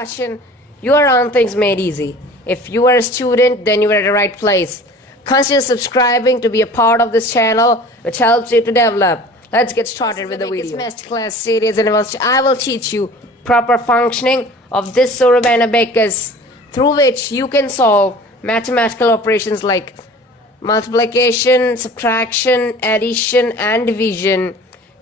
discussion, you are on Things Made Easy. If you are a student, then you are at the right place. Consider subscribing to be a part of this channel, which helps you to develop. Let's get started with the video. Masterclass series, and I will teach you proper functioning of this Soroban abacus, through which you can solve mathematical operations like multiplication, subtraction, addition, and division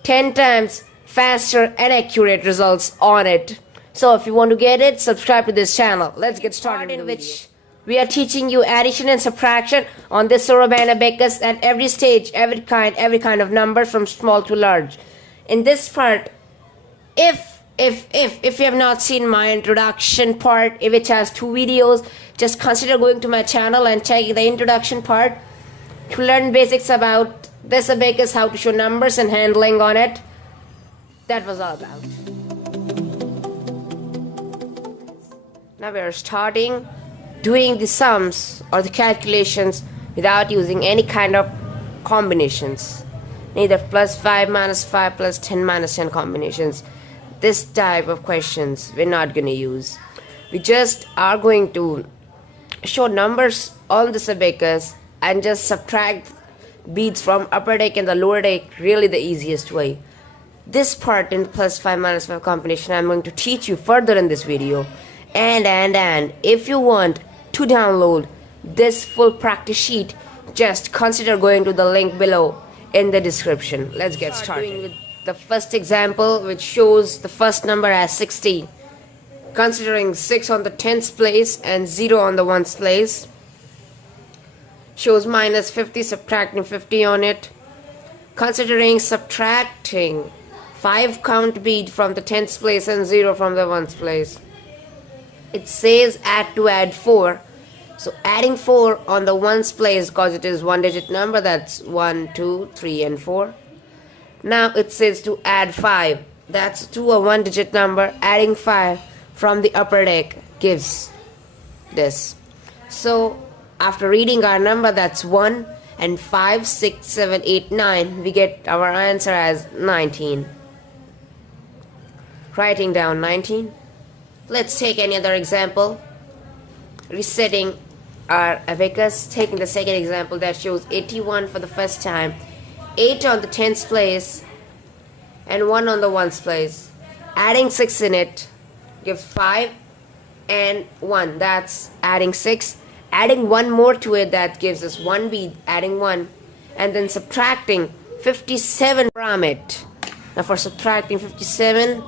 10 times faster and accurate results on it. So if you want to get it, subscribe to this channel. Let's get started in which we are teaching you addition and subtraction on this Soroban abacus at every stage, every kind of number from small to large. In this part, if you have not seen my introduction part, which has 2 videos, just consider going to my channel and checking the introduction part to learn basics about this abacus, how to show numbers and handling on it. That was all about. Now we are starting doing the sums or the calculations without using any kind of combinations. Neither +5 -5 +10 -10 combinations. This type of questions we're not going to use. We just are going to show numbers on this abacus and just subtract beads from upper deck and the lower deck, really the easiest way. This part in +5 -5 combination I'm going to teach you further in this video. And if you want to download this full practice sheet, just consider going to the link below in the description. Let's get started with the first example, which shows the first number as 16. Considering 6 on the tens place and 0 on the ones place, shows -50, subtracting 50 on it. Considering subtracting 5 count bead from the tens place and 0 from the ones place, it says add 4. So adding 4 on the ones place, because it is 1-digit number, that's 1, 2, 3 and 4. Now it says to add 5, that's to a 1-digit number. Adding 5 from the upper deck gives this. So after reading our number, that's 1 and 5, 6, 7, 8, 9, we get our answer as 19. Writing down 19. Let's take any other example. Resetting our abacus, taking the second example that shows 81 for the first time. 8 on the tens place and 1 on the ones place. Adding 6 in it gives 5 and 1, that's adding 6. Adding 1 more to it, that gives us 1 bead, adding 1. And then subtracting 57 from it. Now for subtracting 57,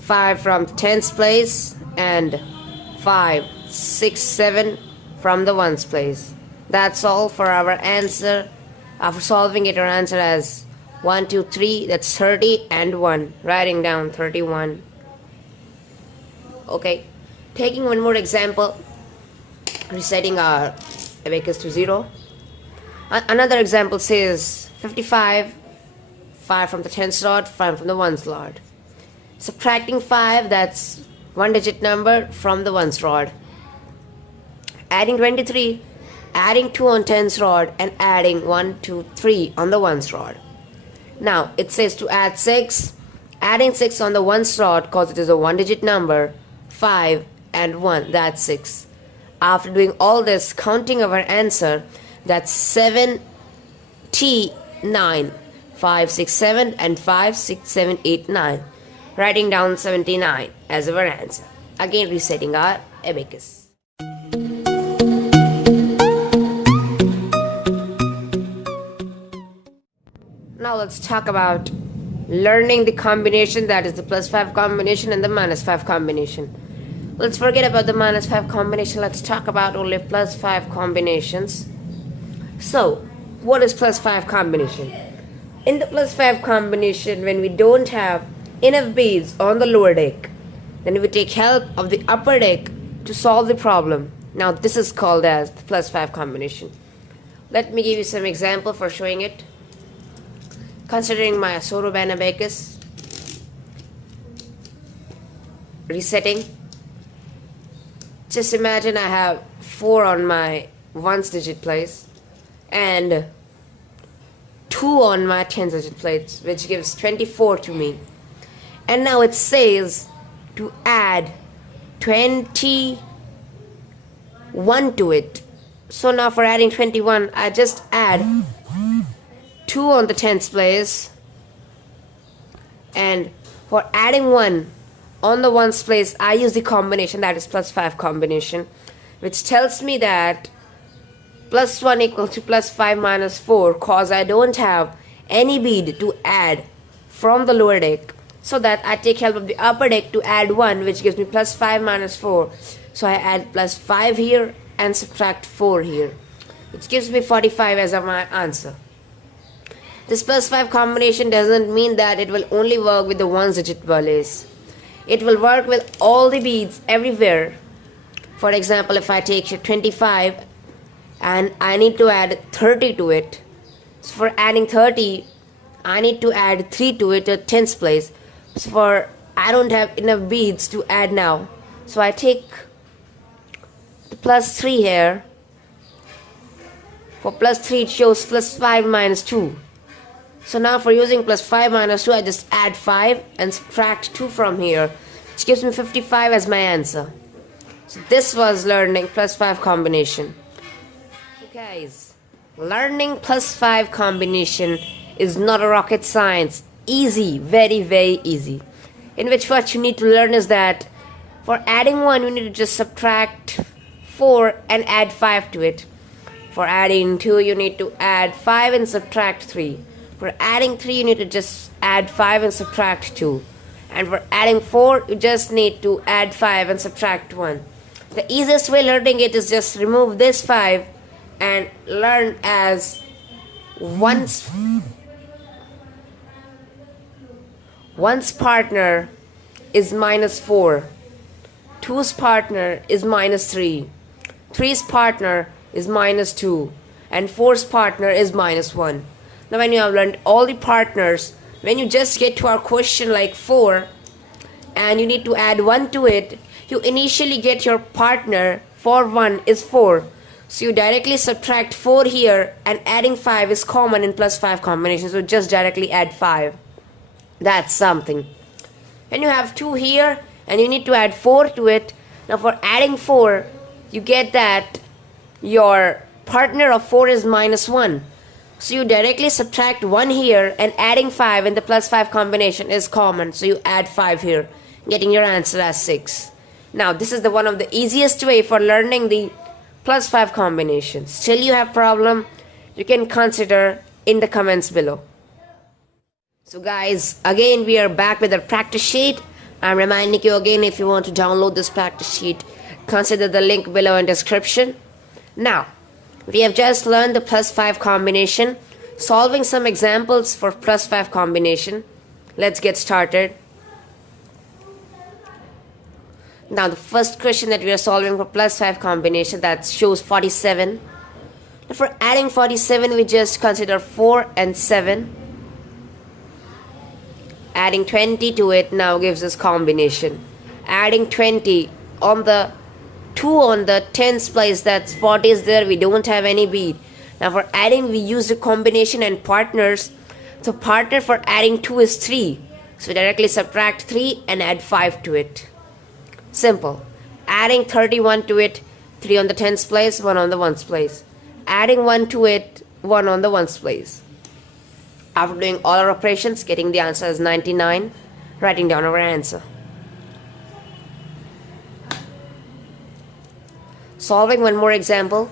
5 from the tens place and 5, 6, 7 from the ones place. That's all for our answer. After solving it, our answer as 1, 2, 3, that's 30 and 1. Writing down 31. Okay, taking one more example, resetting our abacus to 0. Another example says 55, 5 from the tens rod, 5 from the ones rod. Subtracting 5, that's 1-digit number from the ones rod. Adding 23, adding 2 on tens rod and adding 1, 2, 3 on the ones rod. Now it says to add 6, adding 6 on the ones rod, because it is a 1-digit number, 5 and 1, that's 6. After doing all this, counting our answer, that's 79. 5, 6, 7 and 5, 6, 7, 8, 9. Writing down 79 as our answer. Again resetting our abacus. Now let's talk about learning the combination, that is the +5 combination and the -5 combination. Let's forget about the -5 combination. Let's talk about only +5 combinations. So what is +5 combination? In the +5 combination, when we don't have enough beads on the lower deck, then we take help of the upper deck to solve the problem. Now this is called as the +5 combination. Let me give you some example for showing it. Considering my Soroban abacus, resetting, just imagine I have 4 on my ones digit place and 2 on my tens digit plates, which gives 24 to me. And now it says to add 21 to it. So now for adding 21, I just add 2 on the tens place, and for adding 1 on the ones place, I use the combination, that is +5 combination, which tells me that +1 equals to +5 minus 4, cause I don't have any bead to add from the lower deck. So that I take help of the upper deck to add 1, which gives me +5 minus 4. So I add +5 here and subtract 4 here, which gives me 45 as my answer. This +5 combination doesn't mean that it will only work with the 1-digit values. It will work with all the beads everywhere. For example, if I take 25 and I need to add 30 to it. So for adding 30, I need to add 3 to it at tens place. So for I don't have enough beads to add now. So I take the +3 here. For +3 it shows +5 minus 2. So now for using +5 minus 2, I just add 5 and subtract 2 from here, which gives me 55 as my answer. So this was learning +5 combination. So guys, learning +5 combination is not a rocket science. Easy, very, very easy. In which what you need to learn is that for adding 1, you need to just subtract 4 and add 5 to it. For adding 2, you need to add 5 and subtract 3. For adding 3, you need to just add 5 and subtract 2. And for adding 4, you just need to add 5 and subtract 1. The easiest way learning it is just remove this 5 and learn as one's partner is -4, 2's partner is -3, 3's partner is -2, and 4's partner is -1. Now when you have learned all the partners, when you just get to our question like 4 and you need to add 1 to it, you initially get your partner for 1 is 4. So you directly subtract 4 here, and adding 5 is common in +5 combination, so just directly add 5. That's something. When you have 2 here and you need to add 4 to it, now for adding 4, you get that your partner of 4 is -1. So you directly subtract 1 here, and adding 5 in the +5 combination is common, so you add 5 here, getting your answer as 6. Now this is the one of the easiest way for learning the +5 combination. Still you have problem, you can consider in the comments below. So guys, again we are back with our practice sheet. I'm reminding you again, if you want to download this practice sheet, consider the link below in description. Now we have just learned the +5 combination, solving some examples for +5 combination. Let's get started. Now the first question that we are solving for +5 combination, that shows 47. Now for adding 47, we just consider 4 and 7. Adding 20 to it now gives us combination. Adding 20 on the 2 on the tens place, that's 40 is there, we don't have any bead. Now for adding, we use the combination and partners. So partner for adding 2 is 3. So directly subtract 3 and add 5 to it. Simple. Adding 31 to it, 3 on the tens place, 1 on the ones place. Adding 1 to it, 1 on the ones place. After doing all our operations, getting the answer as 99, writing down our answer. Solving one more example,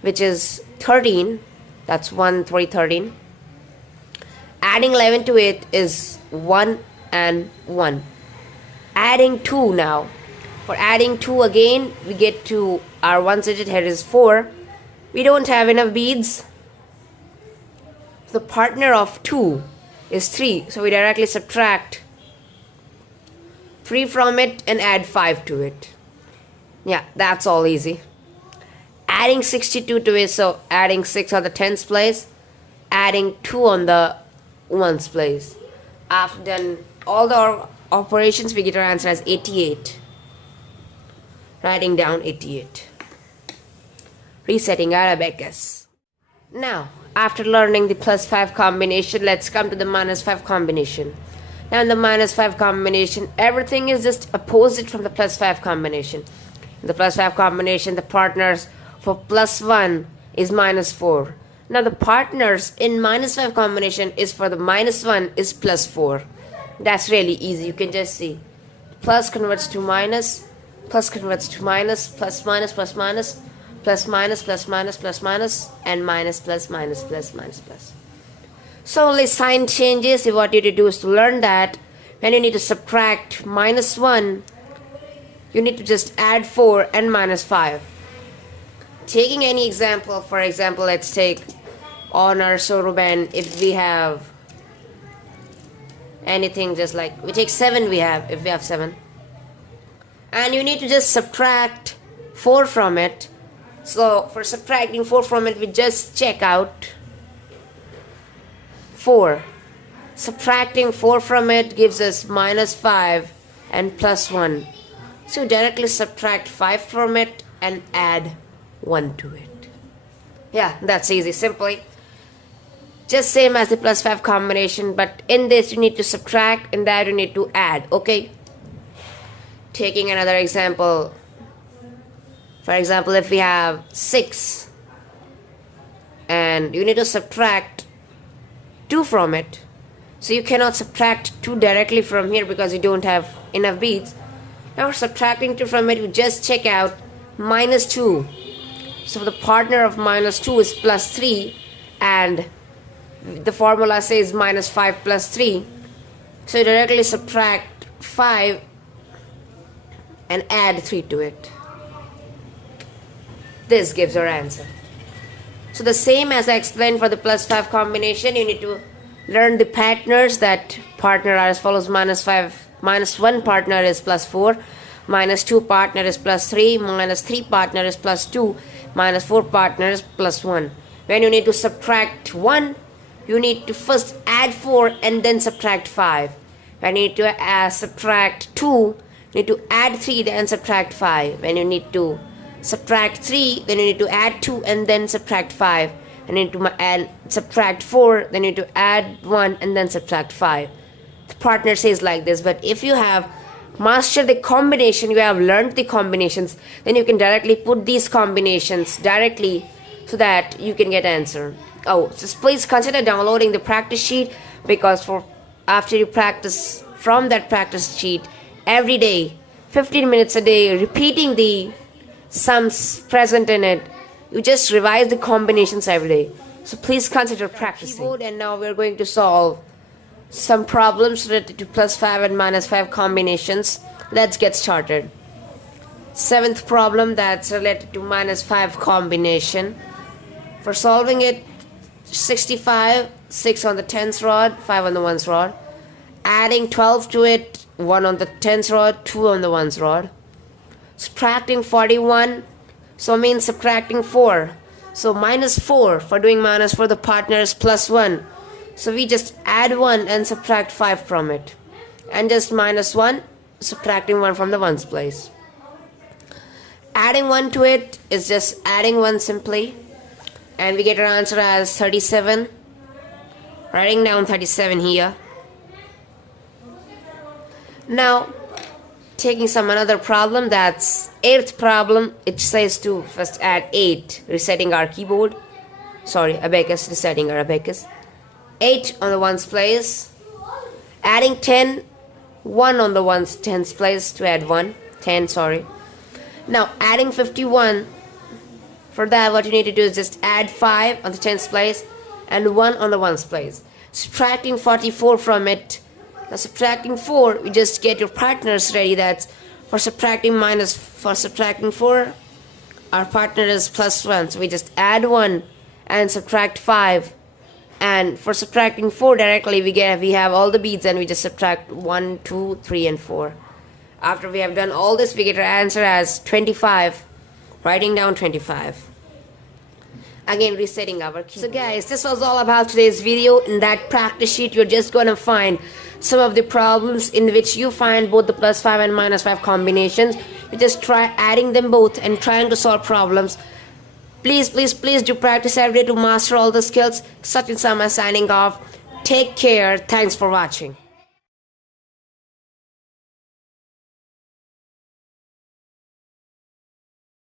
which is 13, that's 1, 3, 13. Adding 11 to it is 1 and 1. Adding 2 now. For adding 2 again, we get to our 1-digit here is 4. We don't have enough beads. The partner of 2 is 3, so we directly subtract 3 from it and add 5 to it. Yeah, that's all easy. Adding 62 to it, so adding 6 on the tens place, adding 2 on the ones place. After done all the operations, we get our answer as 88. Writing down 88. Resetting our abacus. Now, after learning the +5 combination, let's come to the -5 combination. Now in the minus 5 combination, everything is just opposite from the plus 5 combination. In the plus 5 combination, the partners for plus 1 is minus 4. Now the partners in minus 5 combination is for the minus 1 is plus 4. That's really easy. You can just see. Plus converts to minus, plus converts to minus, plus minus, plus minus, plus minus, plus minus, plus minus, and minus, plus, minus, plus, minus, plus. So only sign changes. What you need to do is to learn that when you need to subtract minus 1, you need to just add 4 and minus 5. Taking any example, for example, let's take on our Soroban, if we have anything just like, we take 7 if we have 7. And you need to just subtract 4 from it. So for subtracting 4 from it, we just check out 4. Subtracting 4 from it gives us minus 5 and plus 1. So directly subtract 5 from it and add 1 to it. Yeah, that's easy. Simply just same as the plus 5 combination, but in this you need to subtract, in that you need to add. Okay, taking another example, for example, if we have 6 and you need to subtract 2 from it, so you cannot subtract 2 directly from here because you don't have enough beads. Now subtracting 2 from it, we just check out minus 2. So the partner of minus 2 is plus 3, and the formula says minus 5 plus 3. So you directly subtract 5 and add 3 to it. This gives your answer. So the same as I explained for the plus 5 combination, you need to learn the partners. That partner are as follows: minus 1 partner is plus 4, minus 2 partner is plus 3, minus 3 partner is plus 2, minus 4 partner is plus 1. When you need to subtract 1, you need to first add 4 and then subtract 5. When you need to subtract 2, you need to add 3 then subtract 5. When you need to subtract 3, then you need to add 2 and then subtract 5. And you need to subtract 4, then you need to add 1 and then subtract 5. The partner says like this. But if you have mastered the combination, you have learned the combinations, then you can directly put these combinations directly so that you can get answer. Oh, just please consider downloading the practice sheet, because after you practice from that practice sheet every day, 15 minutes a day, repeating the sums present in it, you just revise the combinations every day. So please consider practicing. And now we're going to solve some problems related to plus 5 and minus 5 combinations. Let's get started. 7th problem, that's related to minus 5 combination. For solving it, 65, 6 on the 10th rod, 5 on the 1st rod. Adding 12 to it, 1 on the 10th rod, 2 on the 1st rod. Subtracting 41, so means subtracting 4. So minus 4, for doing minus 4, the partner is plus 1. So we just add 1 and subtract 5 from it. And just minus 1, subtracting 1 from the 1's place. Adding 1 to it is just adding 1 simply. And we get our answer as 37. Writing down 37 here. Now, taking some another problem, that's 8th problem. It says to first add 8, resetting our keyboard. Sorry, abacus, resetting our abacus. 8 on the 1's place. Adding 10, 1 on the 10's place to add 1. 10, sorry. Now, adding 51. For that, what you need to do is just add 5 on the 10th place and 1 on the 1's place. Subtracting 44 from it. Now subtracting 4, you just get your partners ready. That's for subtracting 4, our partner is plus 1. So we just add 1 and subtract 5. And for subtracting 4 directly, we have all the beads and we just subtract 1, 2, 3, and 4. After we have done all this, we get our answer as 25. Writing down 25. Again, resetting our key. So guys, this was all about today's video. In that practice sheet, you're just gonna find some of the problems in which you find both the plus 5 and minus 5 combinations. You just try adding them both and trying to solve problems. Please do practice every day to master all the skills. Sachin Sama signing off. Take care. Thanks for watching.